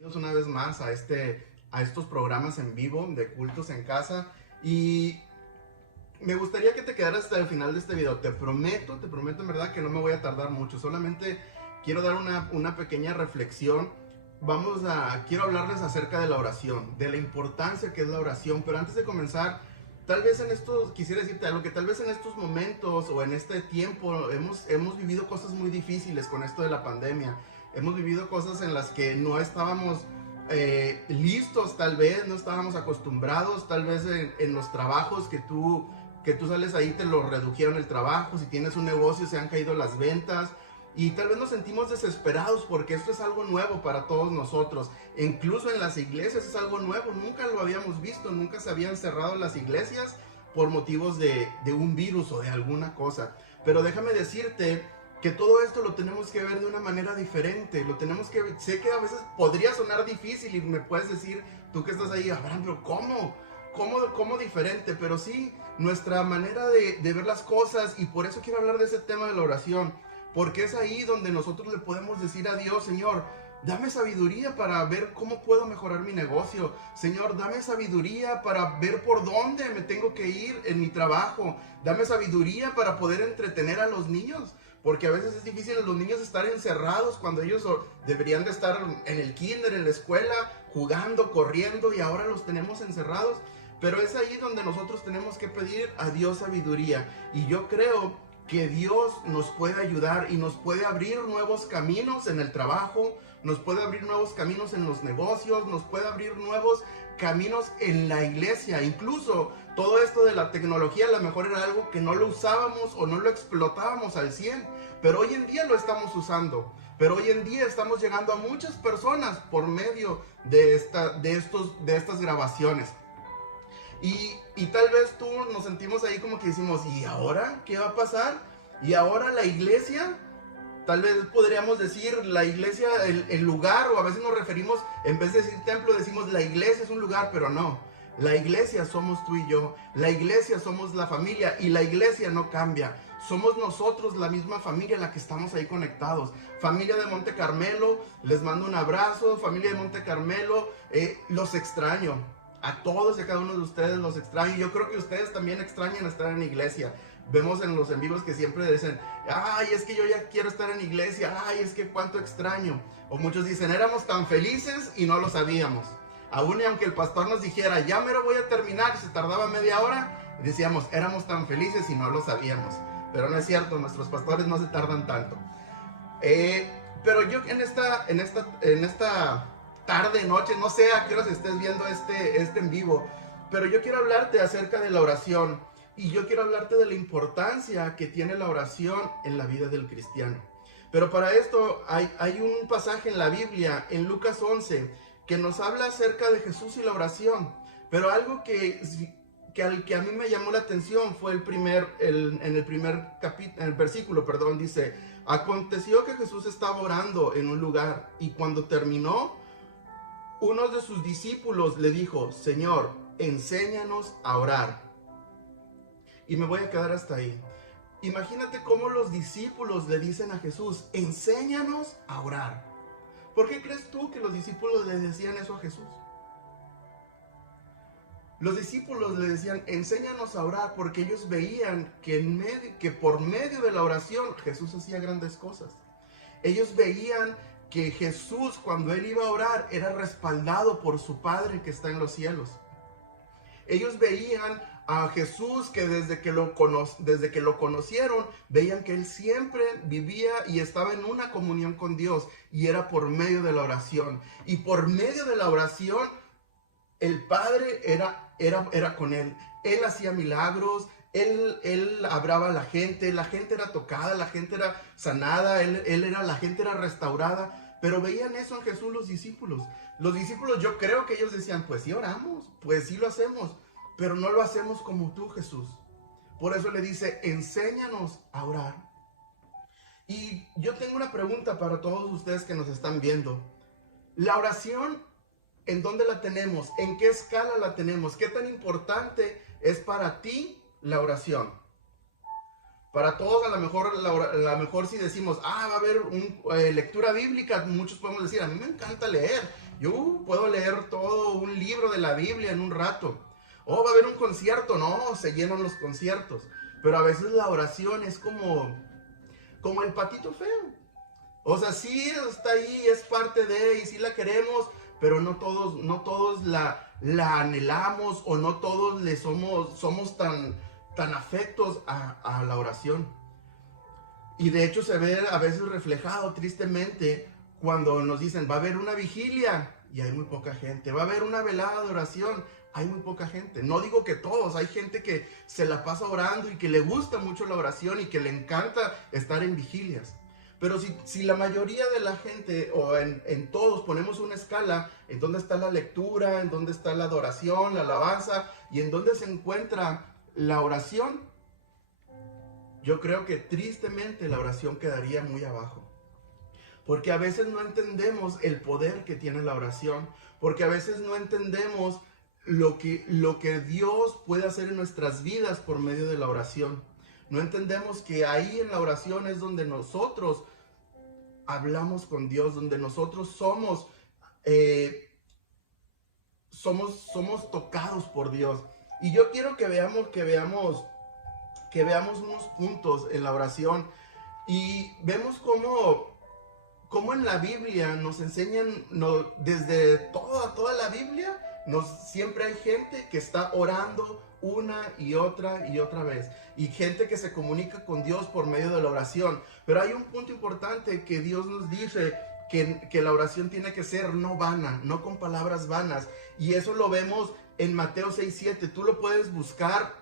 Bienvenidos una vez más a estos programas en vivo de cultos en casa. Y me gustaría que te quedaras hasta el final de este video. Te prometo en verdad que no me voy a tardar mucho. Solamente quiero dar una pequeña reflexión. Quiero hablarles acerca de la oración, de la importancia que es la oración. Pero antes de comenzar, quisiera decirte algo, que tal vez en estos momentos o en este tiempo hemos vivido cosas muy difíciles con esto de la pandemia. Hemos vivido cosas en las que no estábamos listos, tal vez, no estábamos acostumbrados, tal vez en los trabajos que tú sales ahí te lo redujeron el trabajo, si tienes un negocio se han caído las ventas y tal vez nos sentimos desesperados porque esto es algo nuevo para todos nosotros. E incluso en las iglesias es algo nuevo, nunca lo habíamos visto, nunca se habían cerrado las iglesias por motivos de un virus o de alguna cosa. Pero déjame decirte que todo esto lo tenemos que ver de una manera diferente. Sé que a veces podría sonar difícil y me puedes decir, tú que estás ahí, Abraham, pero ¿cómo diferente? Pero sí, nuestra manera de ver las cosas, y por eso quiero hablar de ese tema de la oración, porque es ahí donde nosotros le podemos decir a Dios, Señor, dame sabiduría para ver cómo puedo mejorar mi negocio. Señor, dame sabiduría para ver por dónde me tengo que ir en mi trabajo. Dame sabiduría para poder entretener a los niños. Porque a veces es difícil a los niños estar encerrados cuando ellos deberían de estar en el kinder, en la escuela, jugando, corriendo, y ahora los tenemos encerrados. Pero es ahí donde nosotros tenemos que pedir a Dios sabiduría. Y yo creo que Dios nos puede ayudar y nos puede abrir nuevos caminos en el trabajo, nos puede abrir nuevos caminos en los negocios, nos puede abrir nuevos caminos en la iglesia. Incluso todo esto de la tecnología a lo mejor era algo que no lo usábamos o no lo explotábamos al 100, pero hoy en día lo estamos usando. Pero hoy en día estamos llegando a muchas personas por medio de estas grabaciones. Y tal vez tú nos sentimos ahí como que decimos, ¿y ahora qué va a pasar? ¿Y ahora la iglesia? Tal vez podríamos decir la iglesia, el lugar, o a veces nos referimos, en vez de decir templo, decimos la iglesia es un lugar, pero no. La iglesia somos tú y yo, la iglesia somos la familia, y la iglesia no cambia. Somos nosotros, la misma familia, la que estamos ahí conectados. Familia de Monte Carmelo, les mando un abrazo. Familia de Monte Carmelo, los extraño. A todos y a cada uno de ustedes los extraño. Yo creo que ustedes también extrañan estar en iglesia. Vemos en los en vivos que siempre dicen, ay, es que yo ya quiero estar en iglesia, ay, es que cuánto extraño. O muchos dicen, éramos tan felices y no lo sabíamos. Aún y aunque el pastor nos dijera, ya mero voy a terminar, y se tardaba media hora, decíamos, éramos tan felices y no lo sabíamos. Pero no es cierto, nuestros pastores no se tardan tanto. Pero yo en esta tarde, noche, no sé a qué horas estés viendo este en vivo, pero yo quiero hablarte acerca de la oración, y yo quiero hablarte de la importancia que tiene la oración en la vida del cristiano. Pero para esto hay un pasaje en la Biblia, en Lucas 11, que nos habla acerca de Jesús y la oración. Pero algo que a mí me llamó la atención fue en el versículo, dice, aconteció que Jesús estaba orando en un lugar, y cuando terminó, uno de sus discípulos le dijo, Señor, enséñanos a orar. Y me voy a quedar hasta ahí. Imagínate cómo los discípulos le dicen a Jesús, enséñanos a orar. ¿Por qué crees tú que los discípulos le decían eso a Jesús? Los discípulos le decían, enséñanos a orar, porque ellos veían que por medio de la oración Jesús hacía grandes cosas. Ellos veían que Jesús, cuando él iba a orar, era respaldado por su Padre que está en los cielos. Ellos veían a Jesús que desde que lo conocieron, veían que él siempre vivía y estaba en una comunión con Dios, y era por medio de la oración. Y por medio de la oración, el Padre era con él. Él hacía milagros, él hablaba a la gente era tocada, la gente era sanada, la gente era restaurada. Pero veían eso en Jesús los discípulos. Los discípulos, yo creo que ellos decían, pues sí oramos, pues sí lo hacemos, pero no lo hacemos como tú, Jesús. Por eso le dice, enséñanos a orar. Y yo tengo una pregunta para todos ustedes que nos están viendo. La oración, ¿en dónde la tenemos? ¿En qué escala la tenemos? ¿Qué tan importante es para ti la oración? Para todos a lo mejor si decimos, va a haber lectura bíblica, muchos podemos decir, a mí me encanta leer, Yo puedo leer todo un libro de la Biblia en un rato. Oh, va a haber un concierto. No, se llenan los conciertos. Pero a veces la oración es como el patito feo. O sea, sí está ahí, es parte de, y sí la queremos, pero no todos la anhelamos, o no todos le somos tan afectos a la oración. Y de hecho se ve a veces reflejado tristemente cuando nos dicen, va a haber una vigilia, y hay muy poca gente. Va a haber una velada de oración, hay muy poca gente. No digo que todos, hay gente que se la pasa orando y que le gusta mucho la oración y que le encanta estar en vigilias. Pero si la mayoría de la gente, o en todos, ponemos una escala en dónde está la lectura, en dónde está la adoración, la alabanza, y en dónde se encuentra la oración, yo creo que tristemente la oración quedaría muy abajo. Porque a veces no entendemos el poder que tiene la oración, porque a veces no entendemos lo que Dios puede hacer en nuestras vidas por medio de la oración. No entendemos que ahí en la oración es donde nosotros hablamos con Dios, donde nosotros somos tocados por Dios. Y yo quiero que veamos unos puntos en la oración, y vemos cómo en la Biblia nos enseñan, desde toda la Biblia, siempre hay gente que está orando una y otra vez, y gente que se comunica con Dios por medio de la oración. Pero hay un punto importante que Dios nos dice, que la oración tiene que ser no vana, no con palabras vanas, y eso lo vemos en Mateo 6:7. Tú lo puedes buscar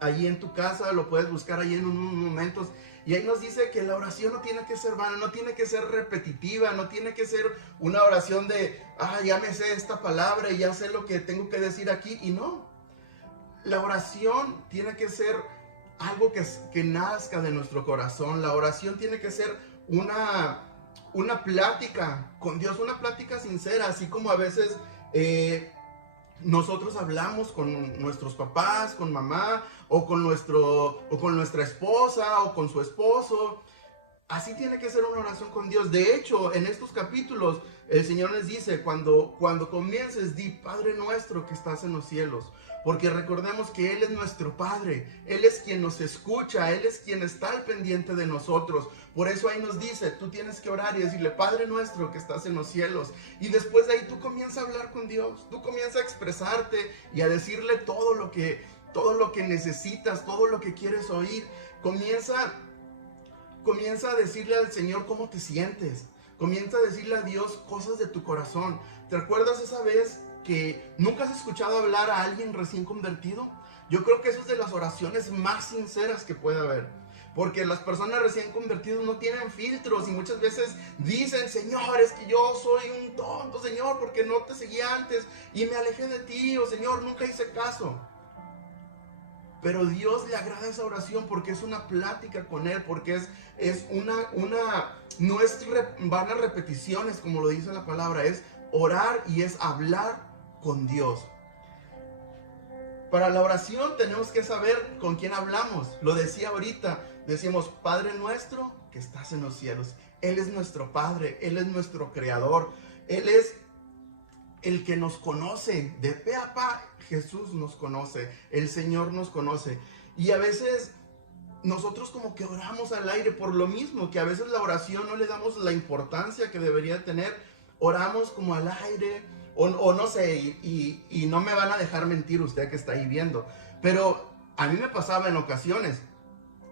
allí en tu casa, lo puedes buscar allí en unos momentos, y ahí nos dice que la oración no tiene que ser vana, no tiene que ser repetitiva, no tiene que ser una oración de, ya me sé esta palabra y ya sé lo que tengo que decir aquí. Y no, la oración tiene que ser algo que nazca de nuestro corazón. La oración tiene que ser una plática con Dios, una plática sincera, así como a veces nosotros hablamos con nuestros papás, con mamá, o con nuestra esposa, o con su esposo. Así tiene que ser una oración con Dios. De hecho, en estos capítulos, el Señor les dice, cuando comiences, di, Padre nuestro que estás en los cielos. Porque recordemos que Él es nuestro Padre. Él es quien nos escucha. Él es quien está al pendiente de nosotros. Por eso ahí nos dice, tú tienes que orar y decirle, Padre nuestro que estás en los cielos. Y después de ahí tú comienzas a hablar con Dios. Tú comienzas a expresarte y a decirle todo lo que necesitas, todo lo que quieres oír. Comienza a decirle al Señor cómo te sientes. Comienza a decirle a Dios cosas de tu corazón. ¿Te acuerdas esa vez que nunca has escuchado hablar a alguien recién convertido? Yo creo que eso es de las oraciones más sinceras que puede haber. Porque las personas recién convertidas no tienen filtros, y muchas veces dicen, Señor, es que yo soy un tonto, Señor, porque no te seguí antes y me alejé de ti, o Señor, nunca hice caso. Pero Dios le agrada esa oración porque es una plática con Él, porque no es vanas repeticiones como lo dice la palabra, es orar y es hablar con Dios. Para la oración tenemos que saber con quién hablamos. Lo decía ahorita, decimos, Padre nuestro que estás en los cielos. Él es nuestro Padre, Él es nuestro Creador, Él es el que nos conoce, de pe a pa. Jesús nos conoce, el Señor nos conoce. Y a veces nosotros como que oramos al aire, por lo mismo que a veces la oración no le damos la importancia que debería tener. Oramos como al aire, o no sé, y no me van a dejar mentir usted que está ahí viendo, pero a mí me pasaba en ocasiones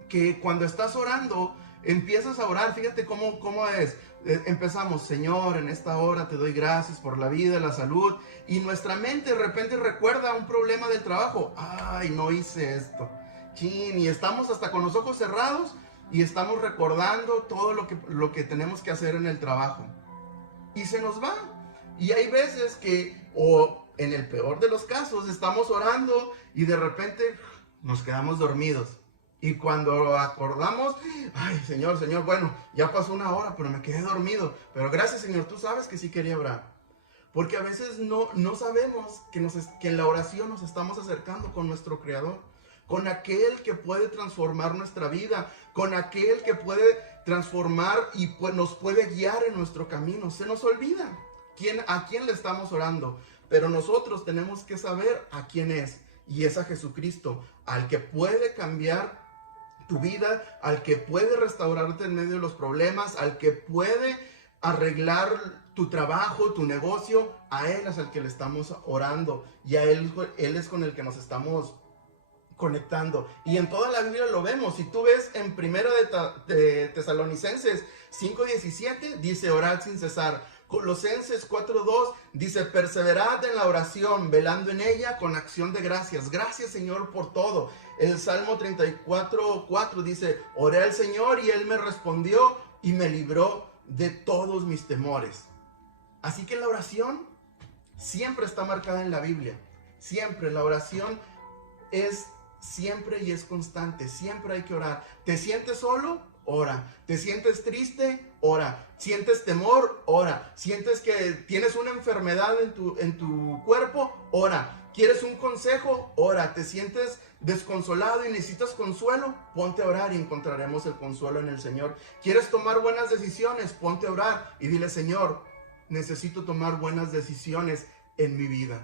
que cuando estás orando, empiezas a orar. Fíjate cómo es. Empezamos, Señor, en esta hora te doy gracias por la vida, la salud, y nuestra mente de repente recuerda un problema del trabajo. Ay, no hice esto. Chin, y estamos hasta con los ojos cerrados y estamos recordando todo lo que tenemos que hacer en el trabajo. Y se nos va. Y hay veces que, o en el peor de los casos, estamos orando y de repente nos quedamos dormidos. Y cuando acordamos, ay, Señor, bueno, ya pasó una hora, pero me quedé dormido. Pero gracias, Señor, tú sabes que sí quería orar. Porque a veces no sabemos que en la oración nos estamos acercando con nuestro Creador, con aquel que puede transformar nuestra vida, con aquel que puede transformar y nos puede guiar en nuestro camino. Se nos olvida. a quién le estamos orando. Pero nosotros tenemos que saber a quién es. Y es a Jesucristo, al que puede cambiar tu vida, al que puede restaurarte en medio de los problemas, al que puede arreglar tu trabajo, tu negocio. A Él es al que le estamos orando. Y a Él es con el que nos estamos conectando. Y en toda la Biblia lo vemos. Si tú ves en Primera de Tesalonicenses 5:17, dice orad sin cesar. Colosenses 4:2 dice perseverad en la oración, velando en ella con acción de gracias. Gracias, Señor, por todo. El Salmo 34:4 dice oré al Señor y Él me respondió y me libró de todos mis temores. Así que la oración siempre está marcada en la Biblia. Siempre la oración es siempre y es constante. Siempre hay que orar. ¿Te sientes solo? Ora. ¿Te sientes triste? Ora. ¿Sientes temor? Ora. ¿Sientes que tienes una enfermedad en tu cuerpo? Ora. ¿Quieres un consejo? Ora. ¿Te sientes desconsolado y necesitas consuelo? Ponte a orar y encontraremos el consuelo en el Señor. ¿Quieres tomar buenas decisiones? Ponte a orar y dile, Señor, necesito tomar buenas decisiones en mi vida.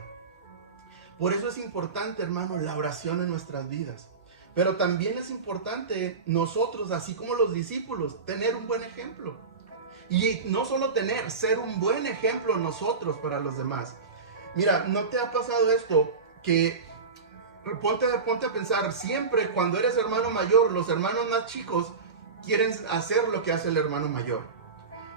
Por eso es importante, hermano, la oración en nuestras vidas. Pero también es importante nosotros, así como los discípulos, tener un buen ejemplo. Y no solo ser un buen ejemplo nosotros para los demás. Mira, ¿no te ha pasado esto? Que ponte a pensar, siempre cuando eres hermano mayor, los hermanos más chicos quieren hacer lo que hace el hermano mayor.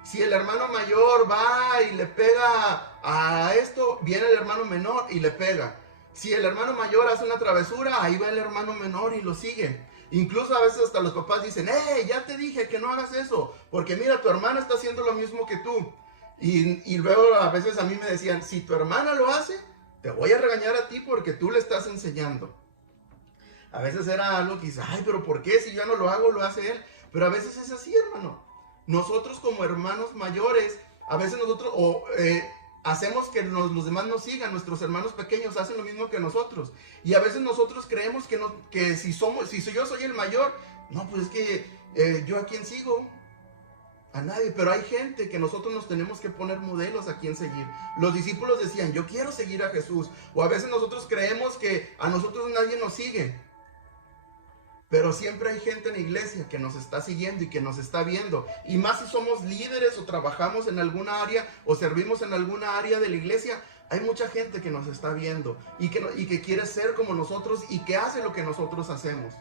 Si el hermano mayor va y le pega a esto, viene el hermano menor y le pega. Si el hermano mayor hace una travesura, ahí va el hermano menor y lo sigue. Incluso a veces hasta los papás dicen, ya te dije que no hagas eso, porque mira, tu hermana está haciendo lo mismo que tú. Y luego a veces a mí me decían, si tu hermana lo hace, te voy a regañar a ti porque tú le estás enseñando. A veces era algo que dice, pero ¿por qué? Si yo no lo hago, lo hace él. Pero a veces es así, hermano. Nosotros como hermanos mayores, a veces nosotros hacemos que los demás nos sigan. Nuestros hermanos pequeños hacen lo mismo que nosotros. Y a veces nosotros creemos que si yo soy el mayor, no, pues es que yo a quién sigo. A nadie. Pero hay gente que nosotros nos tenemos que poner modelos a quien seguir. Los discípulos decían, yo quiero seguir a Jesús. O a veces nosotros creemos que a nosotros nadie nos sigue. Pero siempre hay gente en la iglesia que nos está siguiendo y que nos está viendo. Y más si somos líderes o trabajamos en alguna área o servimos en alguna área de la iglesia, hay mucha gente que nos está viendo y que quiere ser como nosotros y que hace lo que nosotros hacemos.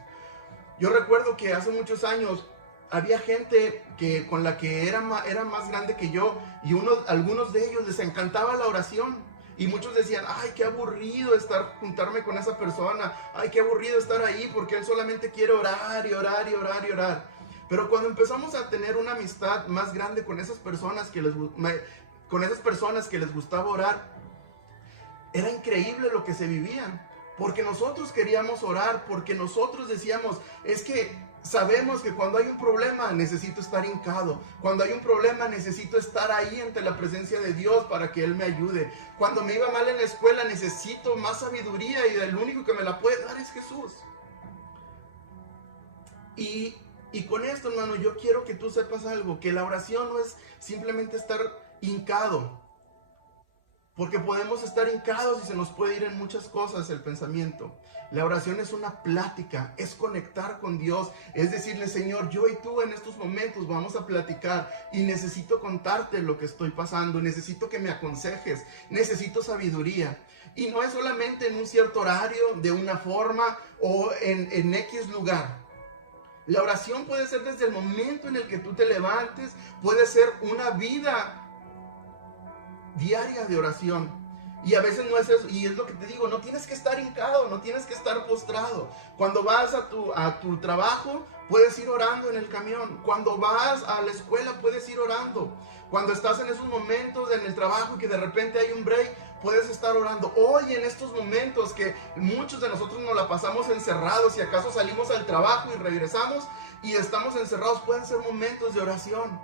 Yo recuerdo que hace muchos años había gente con la que era más grande que yo y algunos de ellos les encantaba la oración. Y muchos decían, qué aburrido juntarme con esa persona. Qué aburrido estar ahí porque él solamente quiere orar y orar y orar y orar. Pero cuando empezamos a tener una amistad más grande con esas personas que les gustaba orar, era increíble lo que se vivían. Porque nosotros queríamos orar, porque nosotros decíamos, es que sabemos que cuando hay un problema necesito estar hincado. Cuando hay un problema necesito estar ahí ante la presencia de Dios para que Él me ayude. Cuando me iba mal en la escuela necesito más sabiduría y el único que me la puede dar es Jesús. Y con esto, hermano, yo quiero que tú sepas algo, que la oración no es simplemente estar hincado. Porque podemos estar hincados y se nos puede ir en muchas cosas el pensamiento. La oración es una plática, es conectar con Dios, es decirle, Señor, yo y tú en estos momentos vamos a platicar y necesito contarte lo que estoy pasando, necesito que me aconsejes, necesito sabiduría. Y no es solamente en un cierto horario, de una forma o en X lugar. La oración puede ser desde el momento en el que tú te levantes, puede ser una vida diaria de oración. Y a veces no es eso, y es lo que te digo, no tienes que estar hincado, no tienes que estar postrado. Cuando vas a tu trabajo, puedes ir orando en el camión. Cuando vas a la escuela, puedes ir orando. Cuando estás en esos momentos en el trabajo y que de repente hay un break, puedes estar orando. Hoy en estos momentos que muchos de nosotros nos la pasamos encerrados y acaso salimos al trabajo y regresamos y estamos encerrados, pueden ser momentos de oración.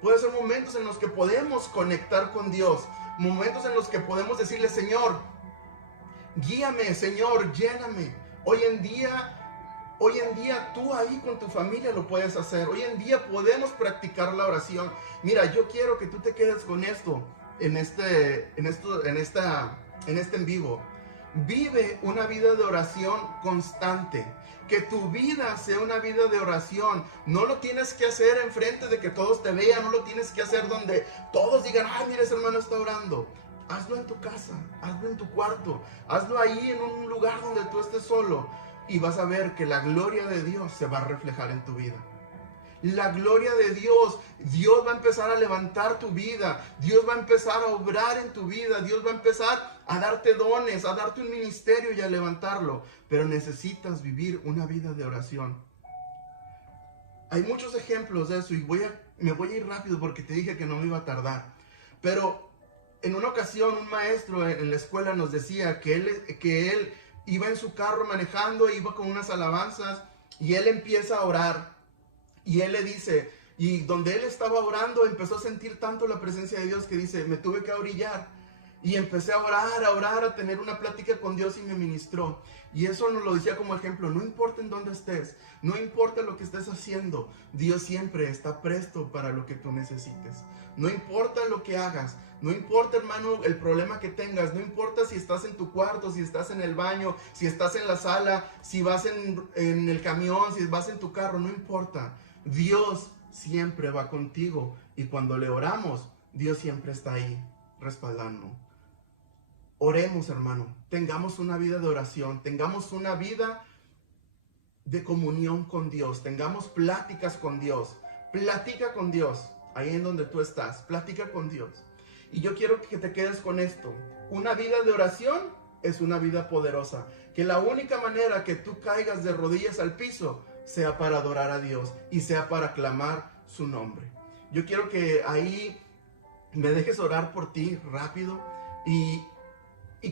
Pueden ser momentos en los que podemos conectar con Dios. Momentos en los que podemos decirle, Señor, guíame, Señor, lléname. Hoy en día tú ahí con tu familia lo puedes hacer. Hoy en día podemos practicar la oración. Mira, yo quiero que tú te quedes con esto. en este en vivo. Vive una vida de oración constante. Que tu vida sea una vida de oración. No lo tienes que hacer enfrente de que todos te vean. No lo tienes que hacer donde todos digan, ay, mira, ese hermano está orando. Hazlo en tu casa, hazlo en tu cuarto, hazlo ahí en un lugar donde tú estés solo. Y vas a ver que la gloria de Dios se va a reflejar en tu vida. La gloria de Dios, Dios va a empezar a levantar tu vida, Dios va a empezar a obrar en tu vida, Dios va a empezar a darte dones, a darte un ministerio y a levantarlo, pero necesitas vivir una vida de oración. Hay muchos ejemplos de eso y me voy a ir rápido porque te dije que no me iba a tardar, pero en una ocasión un maestro en la escuela nos decía que él iba en su carro manejando, iba con unas alabanzas y él empieza a orar. Y él le dice, y donde él estaba orando, empezó a sentir tanto la presencia de Dios que dice, me tuve que orillar. Y empecé a orar, a tener una plática con Dios y me ministró. Y eso nos lo decía como ejemplo, no importa en dónde estés, no importa lo que estés haciendo, Dios siempre está presto para lo que tú necesites. No importa lo que hagas, no importa, hermano, el problema que tengas, no importa si estás en tu cuarto, si estás en el baño, si estás en la sala, si vas en el camión, si vas en tu carro, no importa. Dios siempre va contigo y cuando le oramos, Dios siempre está ahí respaldando. Oremos, hermano, tengamos una vida de oración, tengamos una vida de comunión con Dios, tengamos pláticas con Dios. Platica con Dios, ahí en donde tú estás, platica con Dios. Y yo quiero que te quedes con esto. Una vida de oración es una vida poderosa. Que la única manera que tú caigas de rodillas al piso sea para adorar a Dios y sea para clamar su nombre. Yo quiero que ahí me dejes orar por ti rápido y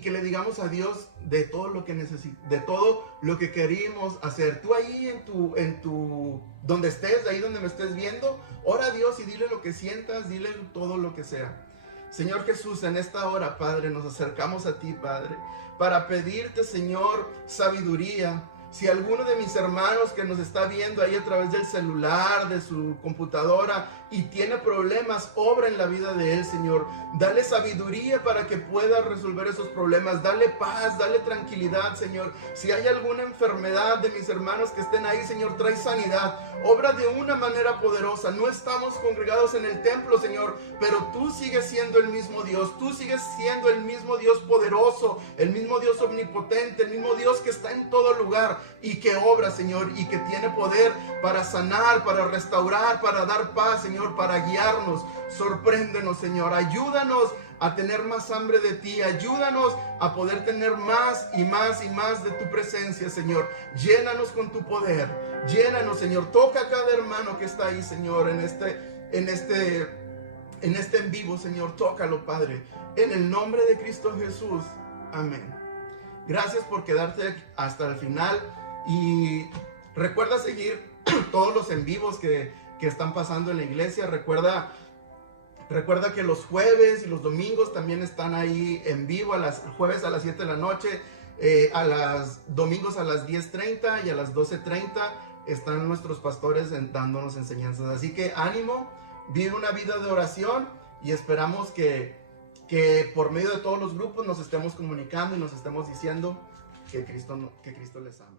que le digamos a Dios de todo lo que necesitamos, de todo lo que queremos hacer. Tú ahí en tu donde estés, ahí donde me estés viendo, ora a Dios y dile lo que sientas, dile todo lo que sea. Señor Jesús, en esta hora, Padre, nos acercamos a ti, Padre, para pedirte, Señor, sabiduría. Si alguno de mis hermanos que nos está viendo ahí a través del celular, de su computadora y tiene problemas, obra en la vida de él, Señor. Dale sabiduría para que pueda resolver esos problemas. Dale paz, dale tranquilidad, Señor. Si hay alguna enfermedad de mis hermanos que estén ahí, Señor, trae sanidad. Obra de una manera poderosa. No estamos congregados en el templo, Señor, pero tú sigues siendo el mismo Dios. Tú sigues siendo el mismo Dios poderoso, el mismo Dios omnipotente, el mismo Dios que está en todo lugar y que obra, Señor, y que tiene poder para sanar, para restaurar, para dar paz, Señor, para guiarnos. Sorpréndenos, Señor. Ayúdanos a tener más hambre de ti. Ayúdanos a poder tener más y más y más de tu presencia, Señor. Llénanos con tu poder. Llénanos, Señor. Toca a cada hermano que está ahí, Señor, en este en vivo, Señor. Tócalo, Padre. En el nombre de Cristo Jesús. Amén. Gracias por quedarte hasta el final. Y recuerda seguir todos los en vivos que están pasando en la iglesia. Recuerda que los jueves y los domingos también están ahí en vivo, jueves a las 7 de la noche, domingos a las 10:30 y a las 12:30 están nuestros pastores dándonos enseñanzas. Así que ánimo, vive una vida de oración y esperamos que por medio de todos los grupos nos estemos comunicando y nos estemos diciendo que Cristo les ama.